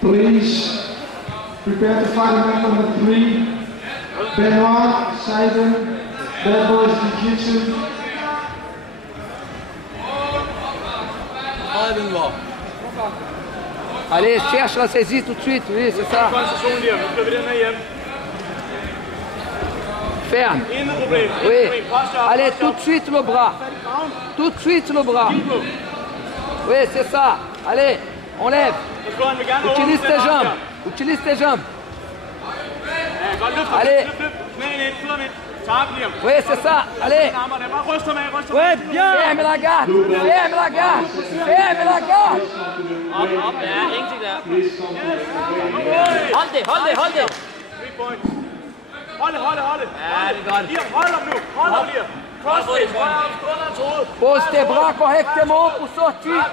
Please prepare to fight match number 3. Benoit, Simon, Bad Boys Jiu-Jitsu. Allez, cherche la saisie tout de suite, oui, c'est ça. Ferme. Oui. Allez, tout de suite le bras. Tout de suite le bras. Oui, c'est ça. Allez, on lève. Utilise tes jambes. Utilise tes jambes. Allez. Oui, c'est ça. Allez. Ouais, bien. Ferme la garde. Ferme la garde. Ferme la garde. Hold det, hold det, hold det. Hold det. Ja, det er godt. Liam, hold ham nu. Hold ham, Liam. Crossface, højre arm, under hovedet. Pose tes bras correctement pour sortir.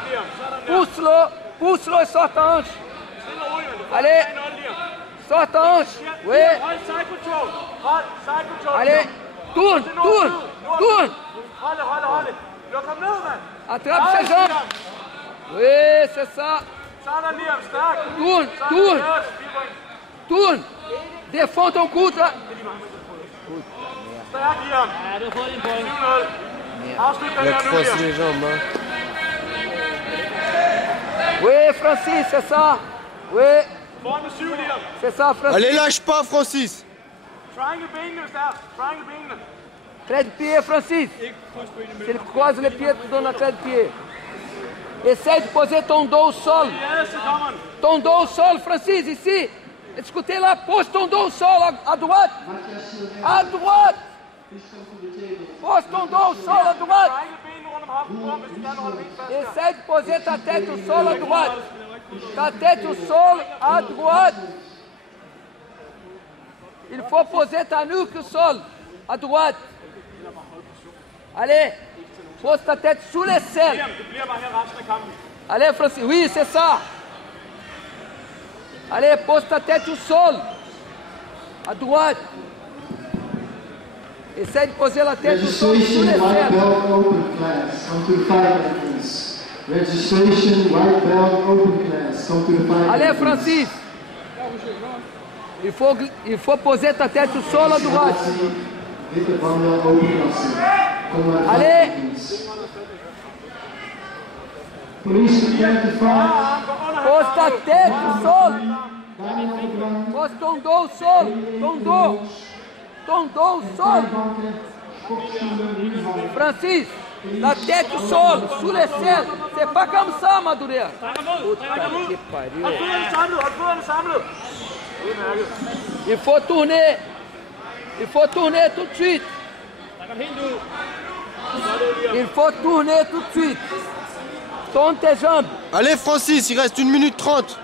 Pousse-le et sorte en hanche. Allez. Sorte en hanche. Oui. Hold side control. Hold side control. Allez. Tourne. Hold det. Luk ham ned, mand. Attrape ses jambes. Oui, c'est ça. Sådan, Liam. Stærk. Tourne. Défends ton coude. Stærk, Liam. Ja, du har fået din point. 7-0. Afslut den her nu, Croiser Liam. les jambes. Hein. Oui, Francis, c'est ça. Oui, Foran med 7, Liam. c'est ça, Francis. Allez, lâche pas, Francis. Triangle benene, hvis der er. Triangle benene. Trait de pied, Francis. S'il croise les pieds, tu donnes un trait de pied. Essaye de poser ton dos au sol. Ja, så kommer han. Ton dos au sol, Francis, ici. Écoutez là, pose ton dos au sol, à droite. À droite. Pose ton dos au sol, à droite. Triangle benene rundt om hoppen foran, hvis du gerne vil holde ben fast. Essaye de poser ta tête au sol, à droite. Ta tête au sol, à droite. Il faut poser ta nuque au sol, à droite. Allez, pose ta tête sous les selles. Liam, du bliver bare her resten af kampen. Allez, Francis, oui, c'est ça. Allez, pose ta tête au sol, à droite. Essaye de poser la tête au sol sous Registration les white selles. belt open class. Come to the fight entrance. Registration white belt open class. Come to the fight Allez, entrance. Francis. Il faut poser ta tête au sol, à droite. Hit the bundle open class. Come to the Allez. fight entrance. Police prepare to fight. Pose ta tête au sol. Pose ton dos au sol. Ton dos. Ton dos au sol. Francis, la tête au sol, sous les selles. C'est pas comme ça, Madureira. Puta que pariu. Hold fødderne samlet. Udmærket. Il faut tourner. Il faut tourner tout de suite. Il faut tourner tout de suite. Tourne tes jambes. Allez, Francis, il reste 1 minute 30.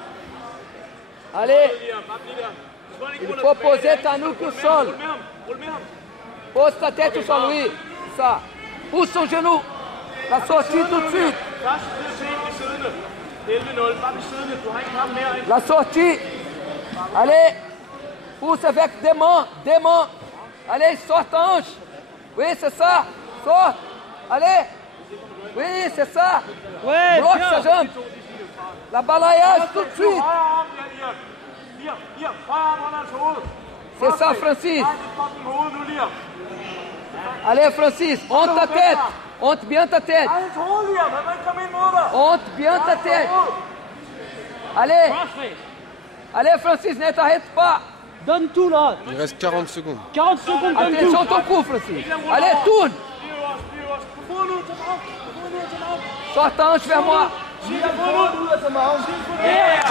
Allez, Liam, bare bliv der. Du skal ikke il rulle faut tilbage. poser ta nuque au sol. Rul med ham. Pose ta tête au sol, oui. Ça. Pousse ton genou. La sortie tout de suite. Første prioritet, bliv siddende. 11-0. Bare bliv siddende. Du har ikke kamp mere, ikke? La sortie. Allez. Pousse avec des mains. Des mains. Allez, sorte en hanche. Oui, c'est ça. Sorte. Allez. Oui, c'est ça. Ouais, Bloque bien. sa jambe. La balayage tout de suite. Højre arm, Liam. Liam, højre arm under hans hoved. C'est ça, Francis. Nej, dit fucking hoved nu, Liam. Allez, Francis. Honte ta tête. Honte bien ta tête. Nej, hans hoved, Liam. Han må ikke komme ind mod dig. Honte bien ta tête. Allez. Crossface. Allez, Francis, ne t'arrête pas. Donne tout là. Il reste 40 secondes. 40 secondes, donne Attention tout. ton coup, Francis. Allez, tourne. Bliv øverst, bliv øverst. På fod nu, tag mig op. På fod nu, tag mig op. Sorte en hanche vers moi. Sig på fod nu.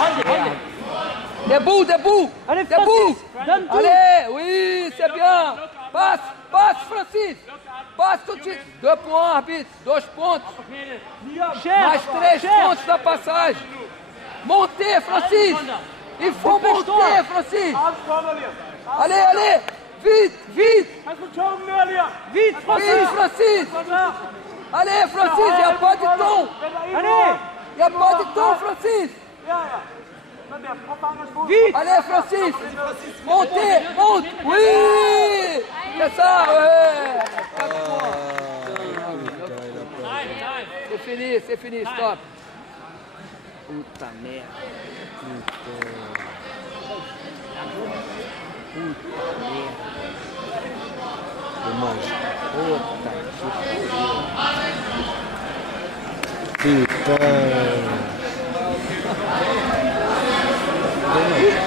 Hold det, hold det. Debout, debout. Allez, Debout. Francis. Donne tout. Allez, oui, c'est bien. Passe, passe, Francis. Passe tout de suite. 2 points, arbitre. 2 pontos. Mais 3 pontos da passagem. Montez, Francis. Il faut monter, Francis. Arms kommer, Liam. Allez, allez. Vite, vite. Pas på tungen mere, Liam. Vite, Vite, Francis. Francis. Kom der. Allez, Francis, il n'y a pas de ton. Allez. Il n'y a pas de ton, Francis. Ja, ja. Sådan der. Prøv at fange hans fod. Vite. Allez, Francis. Montez, monte. Oui. C'est ça, ouais. 4 points. C'est fini, stop. Puta merda. Puta merda. Dommage. Puta que pariu. Putain. Dommage.